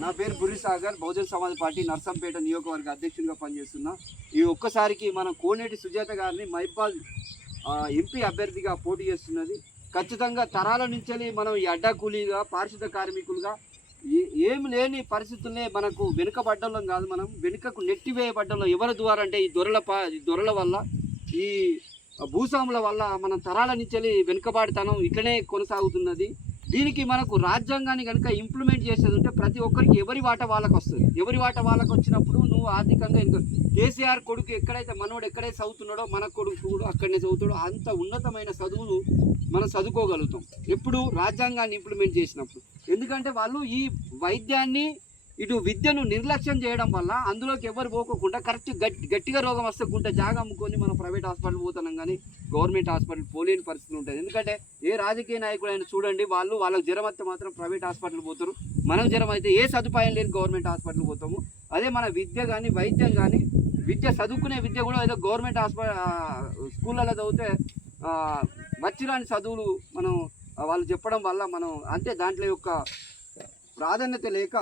నా పేరు బుర్రి సాగర్, బహుజన్ సమాజ్ పార్టీ నర్సంపేట నియోజకవర్గ అధ్యక్షునిగా పనిచేస్తున్నా. ఈ ఒక్కసారికి మన కోనేటి సుజాత గారిని మైబాద్ ఎంపీ అభ్యర్థిగా పోటీ చేస్తున్నది. ఖచ్చితంగా తరాల నుంచి మనం ఈ అడ్డా కూలీగా, పారిశుద్ధ కార్మికులుగా ఏమి లేని పరిస్థితులనే మనకు వెనుకబడ్డంలో కాదు, మనం వెనుకకు నెట్టివేయబడ్డంలో ఎవరి ద్వారా అంటే ఈ దొరల వల్ల, ఈ భూస్వాముల వల్ల మనం తరాల నుంచి వెనుకబాటుతనం ఇక్కడే కొనసాగుతున్నది. దీనికి మనకు రాజ్యాంగాన్ని కనుక ఇంప్లిమెంట్ చేసేది ఉంటే ప్రతి ఒక్కరికి ఎవరి వాట వాళ్ళకు వస్తుంది. ఎవరి వాట వాళ్ళకు వచ్చినప్పుడు నువ్వు ఆర్థికంగా కేసీఆర్ కొడుకు ఎక్కడైతే మనోడు ఎక్కడైతే చదువుతున్నాడో మన కొడుకు కూడా అక్కడనే చదువుతాడో అంత ఉన్నతమైన చదువులు మనం చదువుకోగలుగుతాం ఎప్పుడు రాజ్యాంగాన్ని ఇంప్లిమెంట్ చేసినప్పుడు. ఎందుకంటే వాళ్ళు ఈ వైద్యాన్ని ఇటు విద్యను నిర్లక్ష్యం చేయడం వల్ల అందులోకి ఎవరు పోకోకుండా కరెక్ట్ గట్టిగా రోగం వస్తే గుంట జాగా అమ్ముకొని మనం ప్రైవేట్ హాస్పిటల్ పోతున్నాం, కానీ గవర్నమెంట్ హాస్పిటల్ పోలేని పరిస్థితులు ఉంటుంది. ఎందుకంటే ఏ రాజకీయ నాయకుడు అయినా చూడండి, వాళ్ళకి జ్వరం అయితే మాత్రం ప్రైవేట్ హాస్పిటల్ పోతారు, మనం జ్వరం అయితే ఏ సదుపాయం లేని గవర్నమెంట్ హాస్పిటల్ పోతాము. అదే మన విద్య కానీ వైద్యం కానీ చదువుకునే విద్య కూడా ఏదో గవర్నమెంట్ స్కూళ్ళలో చదివితే వచ్చిరాని చదువులు మనం వాళ్ళు చెప్పడం వల్ల మనం అంటే దాంట్లో యొక్క ప్రాధాన్యత లేక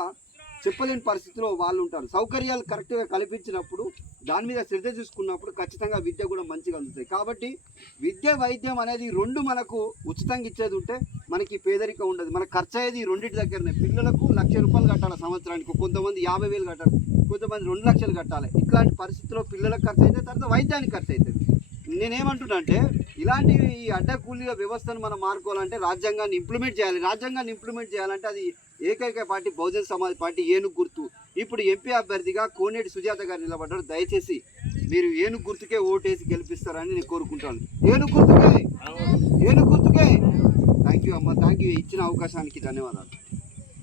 చెప్పలేని పరిస్థితిలో వాళ్ళు ఉంటారు. సౌకర్యాలు కరెక్ట్గా కల్పించినప్పుడు దాని మీద శ్రద్ధ చూసుకున్నప్పుడు ఖచ్చితంగా విద్య కూడా మంచిగా అందుతాయి. కాబట్టి విద్య వైద్యం అనేది రెండు మనకు ఉచితంగా ఇచ్చేది ఉంటే మనకి పేదరికం ఉండదు. మనకు ఖర్చు అయ్యేది రెండింటి దగ్గరనే. పిల్లలకు ₹1,00,000 కట్టాలి సంవత్సరానికి, కొంతమంది 50,000 కట్టాలి, కొంతమంది 2 లక్షలు కట్టాలి. ఇట్లాంటి పరిస్థితుల్లో పిల్లలకు ఖర్చు అయితే తర్వాత వైద్యానికి ఖర్చు అవుతుంది. నేనేమంటున్నా అంటే ఇలాంటి ఈ అడ్డా కూలీల వ్యవస్థను మనం మారుకోవాలంటే రాజ్యాంగాన్ని ఇంప్లిమెంట్ చేయాలి. రాజ్యాంగాన్ని ఇంప్లిమెంట్ చేయాలంటే అది ఏకైక పార్టీ బహుజన్ సమాజ్ పార్టీ ఏనుగు గుర్తు. ఇప్పుడు ఎంపీ అభ్యర్థిగా కోనేటి సుజాత గారు నిలబడ్డారు. దయచేసి మీరు ఏనుగు గుర్తుకే ఓటేసి గెలిపిస్తారని నేను కోరుకుంటాను. ఏనుగు గుర్తుకే. థ్యాంక్ యూ అమ్మ, థ్యాంక్ యూ. ఇచ్చిన అవకాశానికి ధన్యవాదాలు.